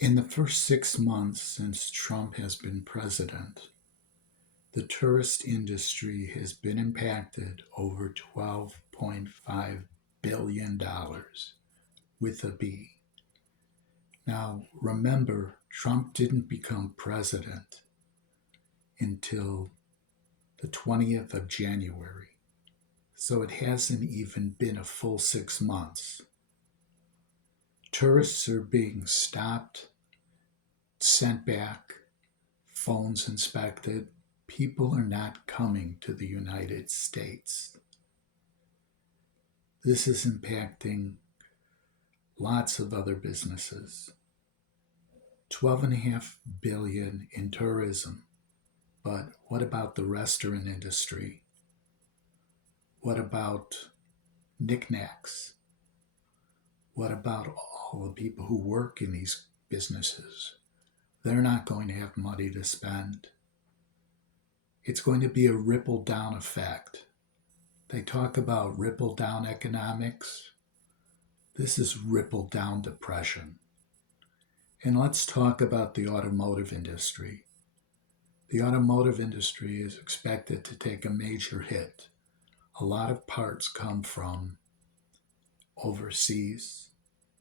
In the first 6 months since Trump has been president, the tourist industry has been impacted over $12.5 billion dollars with a B. Now, remember, Trump didn't become president until the 20th of January, so it hasn't even been a full 6 months. Tourists are being stopped, sent back, phones inspected. People are not coming to the United States. This is impacting lots of other businesses. 12.5 billion in tourism. But what about the restaurant industry? What about knickknacks? What about all the people who work in these businesses? They're not going to have money to spend. It's going to be a ripple down effect. They talk about ripple down economics. This is ripple down depression. And let's talk about the automotive industry. The automotive industry is expected to take a major hit. A lot of parts come from overseas,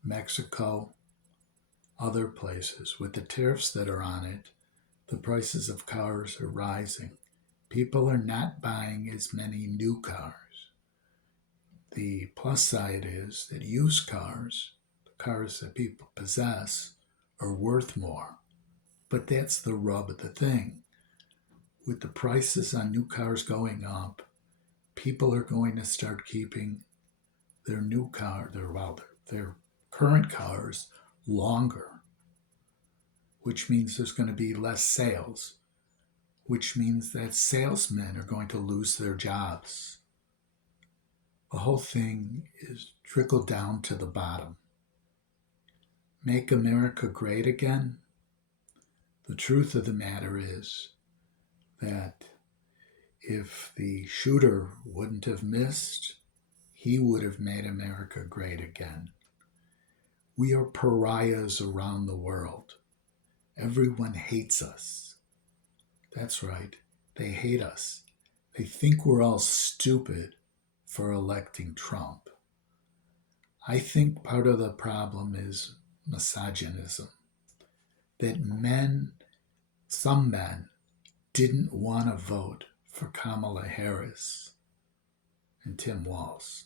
Mexico, other places. With the tariffs that are on it, the prices of cars are rising. People are not buying as many new cars. The plus side is that used cars, the cars that people possess, are worth more. But that's the rub of the thing. With the prices on new cars going up, people are going to start keeping their their current cars longer, which means there's going to be less sales, which means that salesmen are going to lose their jobs. The whole thing is trickled down to the bottom. Make America great again? The truth of the matter is that if the shooter wouldn't have missed, he would have made America great again. We are pariahs around the world. Everyone hates us. That's right, they hate us. They think we're all stupid for electing Trump. I think part of the problem is misogynism. That some men, didn't want to vote for Kamala Harris and Tim Walz.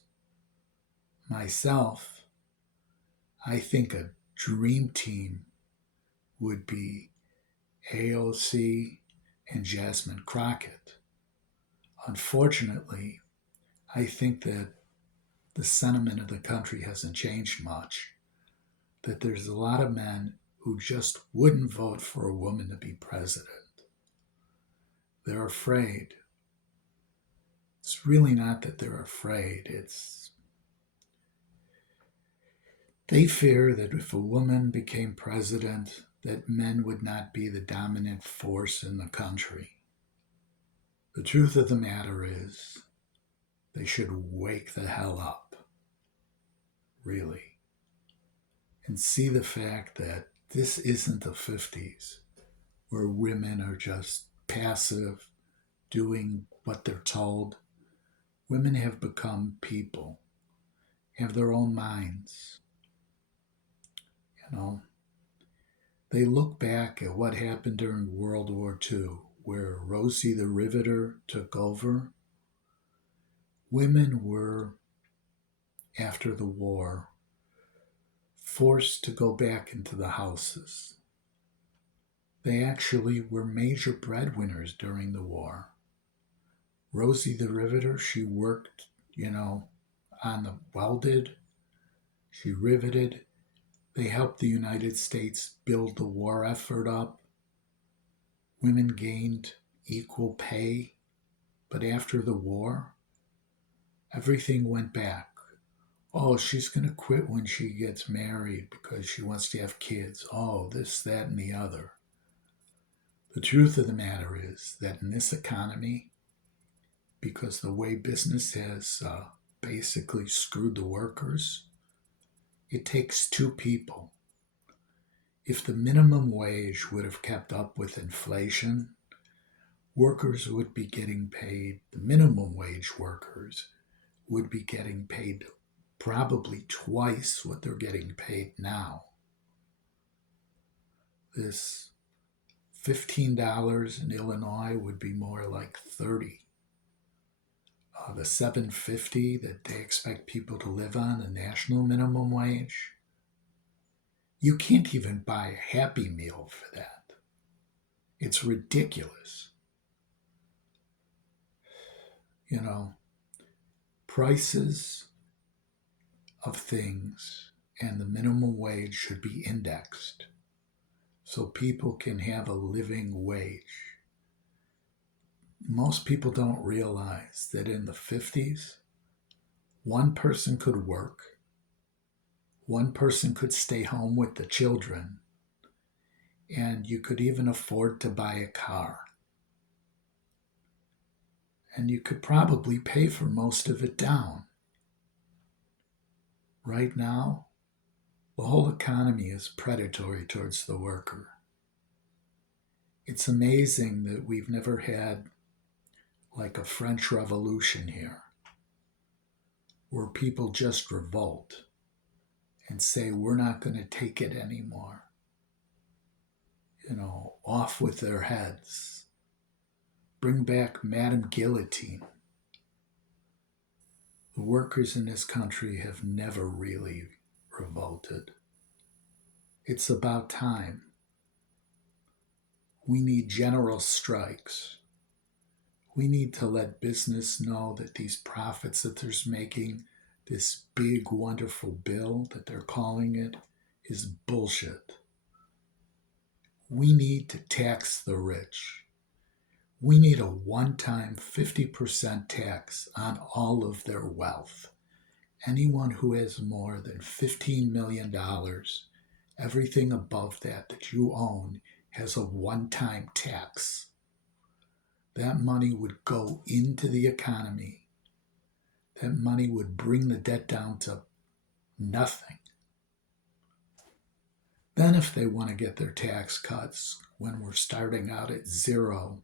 Myself, I think a dream team would be AOC and Jasmine Crockett. Unfortunately, I think that the sentiment of the country hasn't changed much, that there's a lot of men who just wouldn't vote for a woman to be president. They're afraid. It's really not that they're afraid. They fear that if a woman became president, that men would not be the dominant force in the country. The truth of the matter is, they should wake the hell up, really, and see the fact that this isn't the 50s, where women are just passive, doing what they're told. Women have become people, have their own minds. You know, they look back at what happened during World War II, where Rosie the Riveter took over. Women were, after the war, forced to go back into the houses. They actually were major breadwinners during the war. Rosie the Riveter, she worked, on the welded, she riveted. They helped the United States build the war effort up. Women gained equal pay, but after the war, everything went back. Oh, she's going to quit when she gets married because she wants to have kids. Oh, this, that, and the other. The truth of the matter is that in this economy, because the way business has basically screwed the workers, it takes two people. If the minimum wage would have kept up with inflation, workers would be getting paid, the minimum wage workers would be getting paid probably twice what they're getting paid now. This $15 in Illinois would be more like 30. The $7.50 that they expect people to live on, the national minimum wage, you can't even buy a Happy Meal for that. It's ridiculous. You know, prices of things and the minimum wage should be indexed so people can have a living wage. Most people don't realize that in the 50s, one person could work, one person could stay home with the children, and you could even afford to buy a car. And you could probably pay for most of it down. Right now, the whole economy is predatory towards the worker. It's amazing that we've never had like a French Revolution here, where people just revolt and say, we're not going to take it anymore. Off with their heads. Bring back Madame Guillotine. The workers in this country have never really revolted. It's about time. We need general strikes. We need to let business know that these profits that they're making, this big, wonderful bill that they're calling it, is bullshit. We need to tax the rich. We need a one-time 50% tax on all of their wealth. Anyone who has more than $15 million, everything above that you own has a one-time tax. That money would go into the economy. That money would bring the debt down to nothing. Then if they want to get their tax cuts when we're starting out at zero,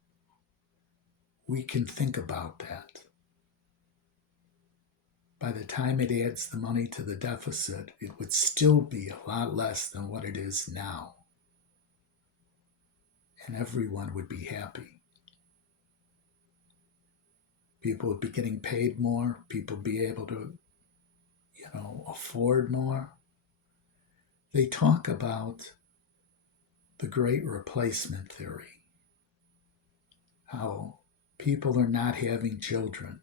we can think about that. By the time it adds the money to the deficit, it would still be a lot less than what it is now. And everyone would be happy. People would be getting paid more. People would be able to, afford more. They talk about the Great Replacement theory. How people are not having children.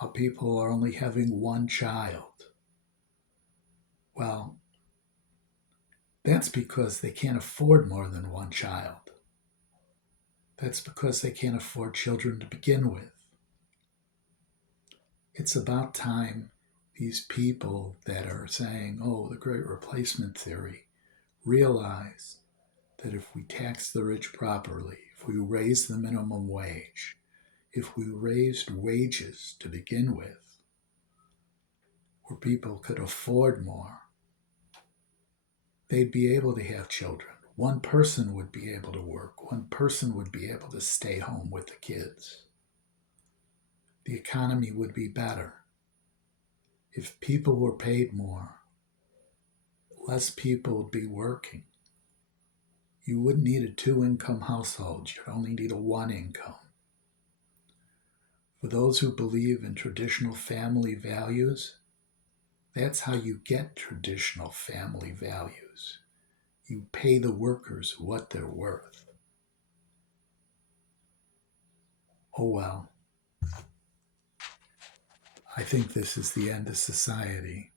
How people are only having one child. Well, that's because they can't afford more than one child. That's because they can't afford children to begin with. It's about time these people that are saying, the Great Replacement theory, realize that if we tax the rich properly, if we raise the minimum wage, if we raised wages to begin with, where people could afford more, they'd be able to have children. One person would be able to work. One person would be able to stay home with the kids. The economy would be better. If people were paid more, less people would be working. You wouldn't need a 2-income household. You'd only need a 1 income. For those who believe in traditional family values, that's how you get traditional family values. You pay the workers what they're worth. Oh well. I think this is the end of society.